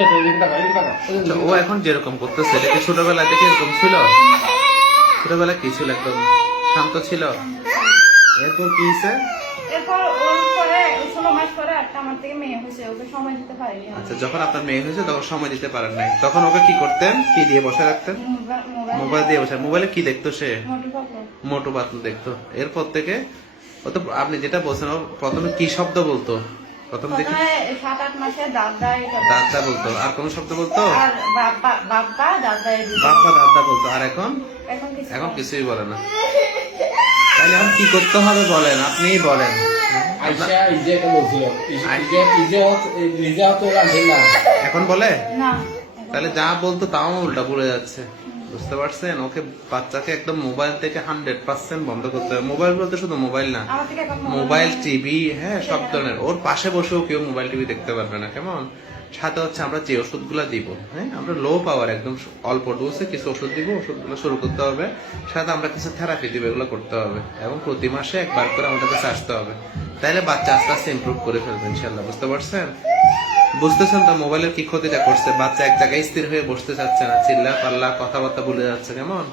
আচ্ছা, ও এখন যেরকম করতেছে এটা কি ছোটবেলা থেকে এরকম ছিল? ছোটবেলা কি ছিল? একদম শান্ত ছিল। এরপর কি হয়েছে? এরপর ওর পরে 16 মাস পরে একটা আমার থেকে মেয়ে হয়েছে, ওকে সময় দিতে পারিনি। আচ্ছা, যখন আপনার মেয়ে হয়েছে তখন সময় দিতে পারেন নাই, তখন ওকে কি করতেন? কি দিয়ে বসে রাখতেন? মোবাইল দিয়ে বসে। মোবাইলে কি দেখতো সে? মোটু পাতলু দেখতো। এরপর থেকে ও তো, আপনি যেটা বলছেন, ও প্রথমে কি শব্দ বলতো? প্রথম থেকে 7-8 মাসে দাদা এটা দাদা বলতো, আর কোন শব্দ বলতো? আর বাবা বাবা দাদা বাপ্পা দাদা বলতো, আর এখন এখন কিছুই বলে না। তাহলে এখন কি করতে হবে বলেন, আপনিই বলেন। আইসা ইজে এটা বলছিল ইজে তো রাখে না এখন বলে না। তাহলে যা বলতো তাও উল্টা বলে যাচ্ছে, বুঝতে পারছেন? ওকে, বাচ্চাকে একদম মোবাইল থেকে 100% বন্ধ করতে হবে। মোবাইল বলতে শুধু মোবাইল না, আমার থেকে এখন মোবাইল, টিভি, হ্যাঁ, সব ধরনের। ওর পাশে বসেও কেউ মোবাইল টিভি দেখতে পারবে না, কেমন? সাথে হচ্ছে আমরা যে ওষুধগুলো দিব, হ্যাঁ, আমরা লো পাওয়ার একদম অল্প ডোজে কিছু ওষুধ দিব, ওষুধগুলো শুরু করতে হবে। সাথে আমরা কিছু থেরাপি দিব, এগুলো করতে হবে, এবং প্রতি মাসে একবার করে আমাদের কাছে আসতে হবে। তাইলে বাচ্চা আস্তে আস্তে ইমপ্রুভ করে ফেলবে ইনশাল্লাহ, বুঝতে পারছেন? বুঝতেছেন তো মোবাইলের কি ক্ষতিটা করছে? বাচ্চা এক জায়গায় স্থির হয়ে বসতে চাচ্ছে না, চিল্লা পাল্লা কথাবার্তা ভুলে যাচ্ছে, কেমন?